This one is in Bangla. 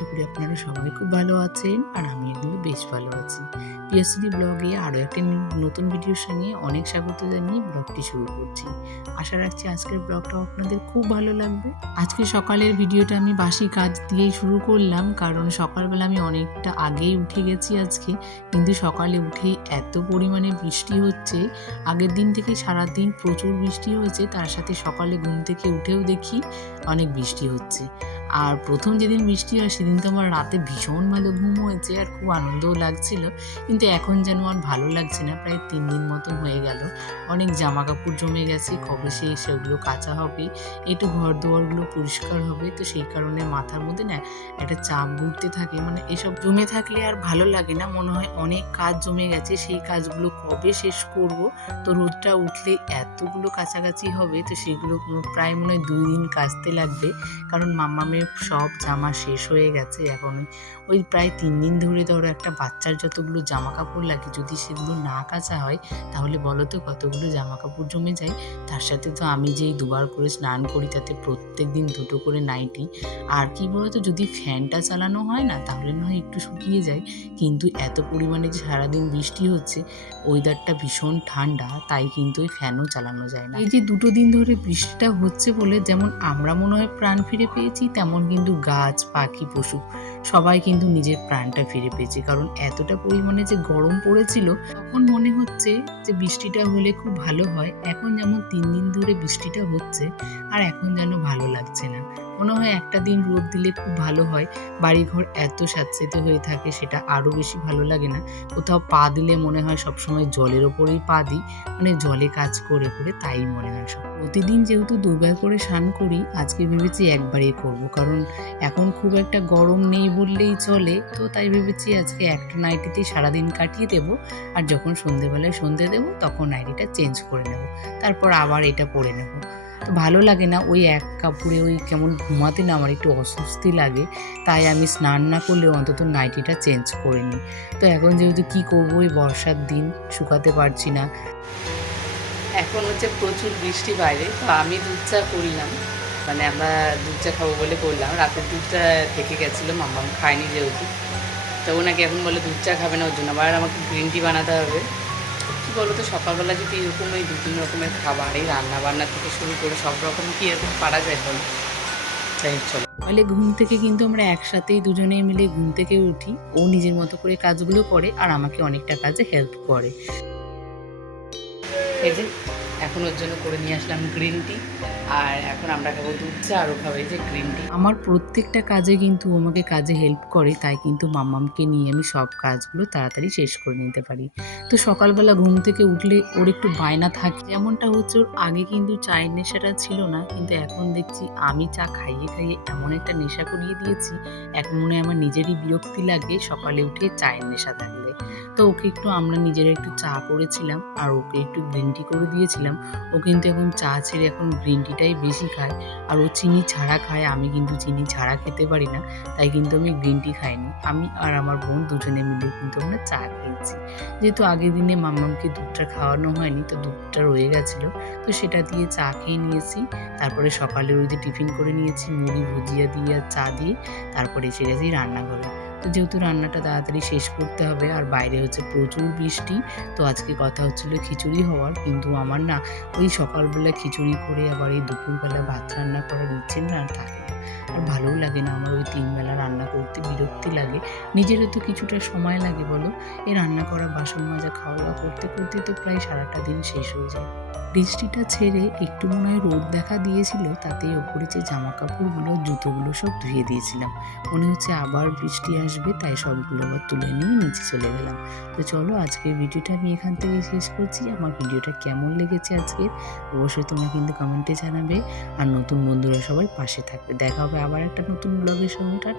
আশা করি আপনারা সবাই খুব ভালো আছেন আর আমিও কিন্তু বেশ ভালো আছি। পিয়াসুরি ব্লগে আরও একটি নতুন ভিডিওর সঙ্গে অনেক স্বাগত জানিয়ে ব্লগটি শুরু করছি। আশা রাখছি আজকের ব্লগটাও আপনাদের খুব ভালো লাগবে। আজকে সকালের ভিডিওটা আমি বাসি কাজ দিয়েই শুরু করলাম, কারণ সকালবেলা আমি অনেকটা আগেই উঠে গেছি আজকে, কিন্তু সকালে উঠেই এত পরিমাণে বৃষ্টি হচ্ছে। আগের দিন থেকে সারাদিন প্রচুর বৃষ্টি হয়েছে, তার সাথে সকালে ঘুম থেকে উঠেও দেখি অনেক বৃষ্টি হচ্ছে। আর প্রথম যেদিন বৃষ্টি হয় সেদিন তো আমার রাতে ভীষণ ভালো ঘুম হয়েছে আর খুব আনন্দও লাগছিল, কিন্তু এখন যেন আর ভালো লাগছে না। প্রায় 3 দিন মতন হয়ে গেল, অনেক জামা কাপড় জমে গেছে, কবে সেগুলো কাচা হবে, একটু ঘর দুয়ারগুলো পরিষ্কার হবে, তো সেই কারণে মাথার মধ্যে না একটা চাপ ঘুরতে থাকে। মানে এসব জমে থাকলে আর ভালো লাগে না, মনে হয় অনেক কাজ জমে গেছে, সেই কাজগুলো কবে শেষ করব। তো রোদটা উঠলে এতগুলো কাছাকাছি হবে, তো সেগুলো প্রায় মনে হয় 2 দিন কাচতে লাগবে, কারণ মাম্মামের সব জামা শেষ হয়ে গেছে। এখন ওই প্রায় 3 দিন ধরে ধরো একটা বাচ্চার যতগুলো জামা কাপড় লাগে, যদি সেগুলো না কাচা হয় তাহলে বলো তো কতগুলো জামা কাপড় জমে যায়। তার সাথে তো আমি যেই দুবার করে স্নান করি, তাতে প্রত্যেক দিন 2টো করে নাইটি। আর কি বলতো, যদি ফ্যানটা চালানো হয় না তাহলে না হয় একটু শুকিয়ে যায়, কিন্তু এত পরিমাণে যে সারাদিন বৃষ্টি হচ্ছে, ওয়েদারটা ভীষণ ঠান্ডা, তাই কিন্তু ওই ফ্যানও চালানো যায় না। এই যে 2টো দিন ধরে বৃষ্টিটা হচ্ছে বলে যেমন আমরা মনে হয় প্রাণ ফিরে পেয়েছি, তেমন কিন্তু গাছ পাখি পশু সবাই কিন্তু নিজের প্রাণটা ফিরে পেয়েছে। কারণ এতটা পরিমাণে যে গরম পড়েছিল, তখন মনে হচ্ছে যে বৃষ্টিটা হলে খুব ভালো হয়। এখন যেমন 3 দিন ধরে বৃষ্টিটা হচ্ছে আর এখন যেন ভালো লাগছে না, মনে হয় একটা দিন রোদ দিলে খুব ভালো হয়, বাড়িঘর এত স্যাঁতসেঁতে হয়ে থাকে, সেটা আরও বেশি ভালো লাগে না। কোথাও পা দিলে মনে হয় সবসময় জলের ওপরেই পা দিই, মানে জলে কাজ করে করে তাই মনে হয় সব। প্রতিদিন যেহেতু 2বার করে স্নান করি, আজকে ভেবেছি একবারই করব, কারণ এখন খুব একটা গরম নেই বললেই চলে। তো তাই ভেবেছি আজকে একটা নাইটিতেই সারাদিন কাটিয়ে দেব, আর যখন সন্ধেবেলায় সন্ধে দেবো তখন নাইটিটা চেঞ্জ করে নেব, তারপর আবার এটা পরে নেব। তো ভালো লাগে না ওই এক কাপড়ে, ওই কেমন ঘুমাতে না আমার একটু অস্বস্তি লাগে, তাই আমি স্নান না করলেও অন্তত নাইটিটা চেঞ্জ করে নিই। তো এখন যেহেতু কী করবো, ওই বর্ষার দিন শুকাতে পারছি না। এখন হচ্ছে প্রচুর বৃষ্টি বাইরে, তো আমি দুধ চা করলাম, মানে আমরা দুধ চা খাবো বলে করলাম। রাতের দুধটা থেকে গেছিলো, মাম্মাম খায়নি যেহেতু, তো ওনাকে এখন বলে দুধ চা খাবে না, ওর জন্য আবার আমাকে গ্রিন টি বানাতে হবে। কী বলো তো, সকালবেলা যদি এরকম এই 2-3 রকমের খাবার, এই রান্না বান্না থেকে শুরু করে সব রকম কি এরকম পারা যায় বলো? তাই চলো, তাহলে ঘুম থেকে কিন্তু আমরা একসাথেই দুজনে মিলে ঘুম থেকে উঠি, ও নিজের মতো করে কাজগুলো করে আর আমাকে অনেকটা কাজে হেল্প করে। এই যে এখন ওর জন্য করে নিয়ে আসলাম গ্রিন টি, আর এখন আমরা খাবো দুধ চা, আরও খাবো এই যে গ্রিন টি। আমার প্রত্যেকটা কাজে কিন্তু আমাকে কাজে হেল্প করে, তাই কিন্তু মাম্মামকে নিয়ে আমি সব কাজগুলো তাড়াতাড়ি শেষ করে নিতে পারি। তো সকালবেলা ঘুম থেকে উঠলে ওর একটু বায়না থাকে, যেমনটা হচ্ছে ওর আগে কিন্তু চায়ের নেশাটা ছিল না, কিন্তু এখন দেখছি আমি চা খাইয়ে খাইয়ে এমন একটা নেশা করিয়ে দিয়েছি, এখন মনে হয় আমার নিজেরই বিরক্তি লাগে সকালে উঠে চায়ের নেশা থাকলে। তো ওকে একটু আমরা নিজেরা একটু চা করেছিলাম আর ওকে একটু গ্রিন টি করে দিয়েছিলাম। ও কিন্তু এখন চা ছেড়ে এখন গ্রিন টিটাই বেশি খায়, আর ও চিনি ছাড়া খায়, আমি কিন্তু চিনি ছাড়া খেতে পারি না, তাই কিন্তু আমি গ্রিন টি খাইনি। আমি আর আমার বোন দুজনে মিলে কিন্তু আমরা চা খেয়েছি। যেহেতু আগের দিনে মাম্মামকে দুধটা খাওয়ানো হয়নি, তো দুধটা রয়ে গেছিলো, তো সেটা দিয়ে চা খেয়ে নিয়েছি। তারপরে সকালে ওই যে টিফিন করে নিয়েছি মুড়ি ভুজিয়া দিয়ে আর চা দিয়ে, তারপরে এসে গেছি রান্নাঘরে। তো যেহেতু রান্নাটা তাড়াতাড়ি শেষ করতে হবে আর বাইরে হচ্ছে প্রচুর বৃষ্টি, তো আজকে কথা হচ্ছিলো খিচুড়ি হওয়ার, কিন্তু আমার না ওই সকালবেলা খিচুড়ি করে আবার এই দুপুরবেলা ভাত রান্না করার ইচ্ছে না আর থাকে না, আর ভালোও লাগে না আমার ওই 3 বেলা রান্না করতে, বিরক্তি লাগে। নিজেরও তো কিছুটা সময় লাগে বলো, এই রান্না করা বাসন মাজা খাওয়া দাওয়া করতে করতে তো প্রায় সারাটা দিন শেষ হয়ে যায়। বৃষ্টিটা ছেড়ে একটু মনে হয় রোদ দেখা দিয়েছিল, তাতেই ওপরে যে জামা কাপড়গুলো জুতোগুলো সব ধুয়ে দিয়েছিলাম, মনে হচ্ছে আবার বৃষ্টি আসবে, তাই সবগুলো আবার তুলে নিয়ে নিচে চলে গেলাম। তো চলো আজকের ভিডিওটা আমি এখান থেকে শেষ করছি। আমার ভিডিওটা কেমন লেগেছে আজকে অবশ্যই তোমরা কিন্তু কমেন্টে জানাবে, আর নতুন বন্ধুরা সবাই পাশে থাকবে। দেখা হবে আবার একটা নতুন ব্লগের সঙ্গে।